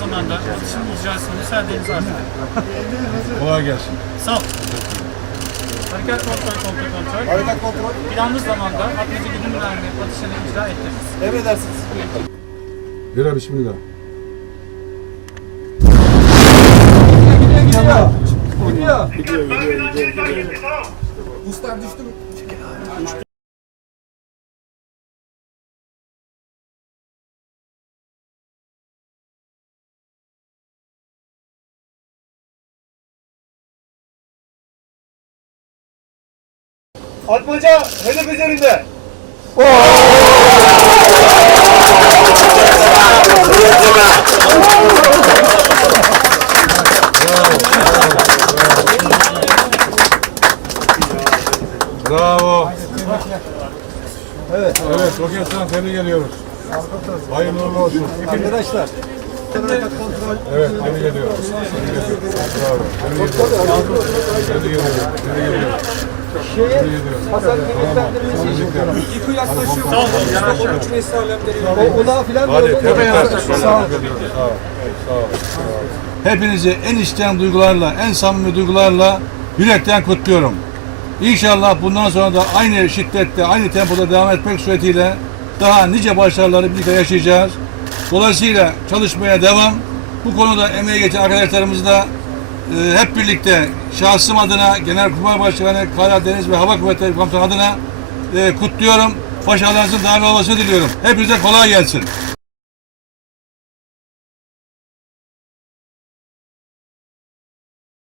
zamanda atışın icrasını müsaadenizi arz ederim. Kolay gelsin. Sağ ol. Harekat kontrol kontrol kontrol. Harekat kontrol. Planlı zamanda atmaca güdümlerini atışını icra ettiniz. Emredersiniz. Bira bismillah. Gidiyor. Gidiyor. Ustam düştü mü? Atmaca hedef üzerinde. Bravo. Evet. Evet. Roketsan tebrik ediyoruz. Hayırlı uğurlu olsun. Arkadaşlar. Evet. Tebrik ediyoruz. Tebrik ediyoruz. Bravo. Tebrik ediyoruz. Tebrik ediyoruz. Tebrik ediyoruz. Ediyoruz. Hasar kıymetlendirmesi için. İKÜ yaklaşıyor. Onun için esra alemleri. O odağı filan böyle. Sağ olun. Sağ ol. Sağ ol. Sağ ol. Hepinizi en içten duygularla, en samimi duygularla yürekten kutluyorum. İnşallah bundan sonra da aynı şiddette, aynı tempoda devam etmek suretiyle daha nice başarıları birlikte yaşayacağız. Dolayısıyla çalışmaya devam. Bu konuda emeği geçen arkadaşlarımızı da e, hep birlikte şahsım adına Genelkurmay Başkanı Kara Deniz ve Hava Kuvvetleri Komutanı adına e, kutluyorum. Başarılarınızın daim olmasını diliyorum. Hepinize kolay gelsin.